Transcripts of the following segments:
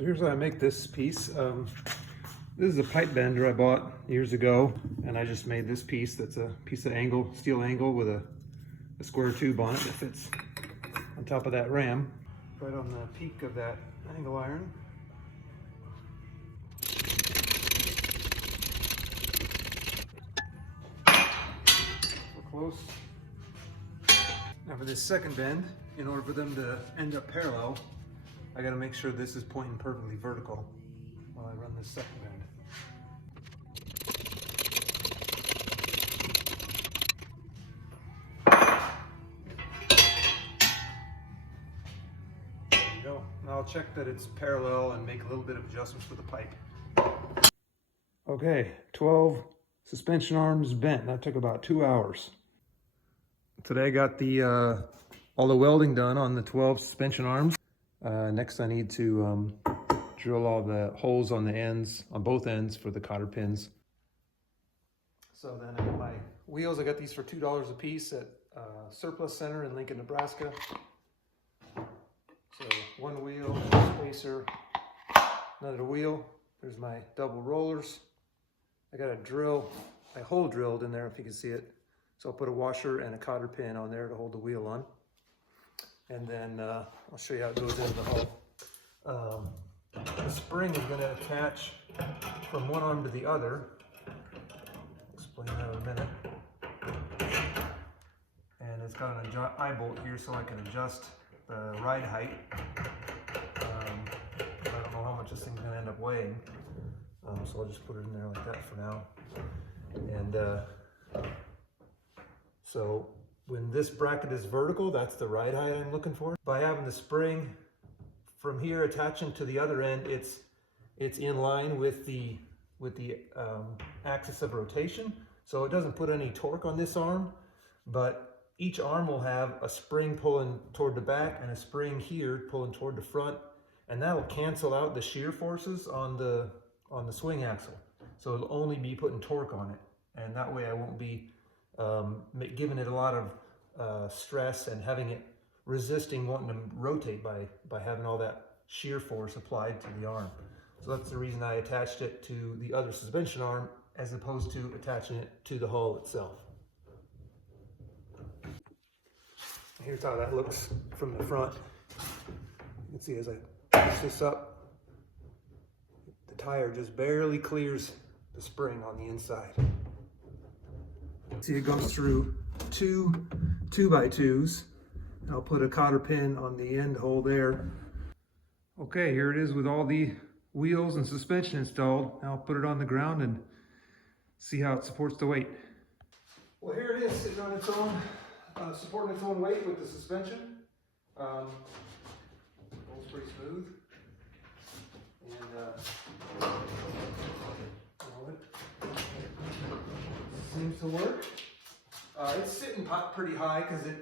So here's how I make this piece. This is a pipe bender I bought years ago, and I just made this piece that's a piece of steel angle with a square tube on it that fits on top of that ram, right on the peak of that angle iron. We're close. Now for this second bend, in order for them to end up parallel, I got to make sure this is pointing perfectly vertical while I run this second bend. There you go. Now I'll check that it's parallel and make a little bit of adjustments for the pipe. Okay, 12 suspension arms bent. That took about 2 hours. Today I got all the welding done on the 12 suspension arms. Next I need to drill all the holes on the ends, on both ends, for the cotter pins. So then I got my wheels. I got these for $2 a piece at Surplus Center in Lincoln, Nebraska. So one wheel, spacer, another wheel. There's my double rollers. I got a hole drilled in there if you can see it. So I'll put a washer and a cotter pin on there to hold the wheel on. And then I'll show you how it goes into the hull. The spring is going to attach from one arm to the other. I'll explain that in a minute. And it's got an eye bolt here so I can adjust the ride height. I don't know how much this thing's going to end up weighing. So I'll just put it in there like that for now. And so when this bracket is vertical, that's the ride height I'm looking for. By having the spring from here attaching to the other end, it's in line with the axis of rotation. So it doesn't put any torque on this arm, but each arm will have a spring pulling toward the back and a spring here pulling toward the front, and that'll cancel out the shear forces on the swing axle. So it'll only be putting torque on it, and that way I won't be giving it a lot of stress and having it resisting wanting to rotate by having all that shear force applied to the arm. So that's the reason I attached it to the other suspension arm as opposed to attaching it to the hull itself. Here's how that looks from the front. You can see as I push this up, the tire just barely clears the spring on the inside. See, it goes through two 2x2s. I'll put a cotter pin on the end hole there. Okay, here it is with all the wheels and suspension installed. Now I'll put it on the ground and see how it supports the weight. Well, here it is sitting on its own, supporting its own weight with the suspension. Rolls pretty smooth. And seems to work. It's sitting pretty high because I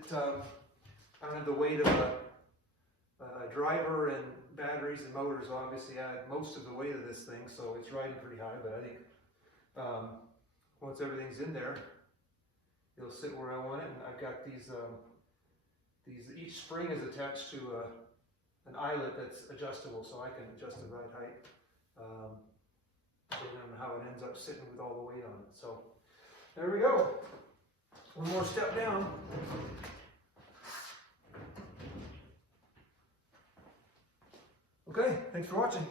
don't have the weight of a driver and batteries and motors. Obviously, I have most of the weight of this thing, so it's riding pretty high. But I think once everything's in there, it'll sit where I want it. And I've got these. Each spring is attached to an eyelet that's adjustable, so I can adjust the ride height depending on how it ends up sitting with all the weight on it. So there we go. One more step down. Okay, thanks for watching.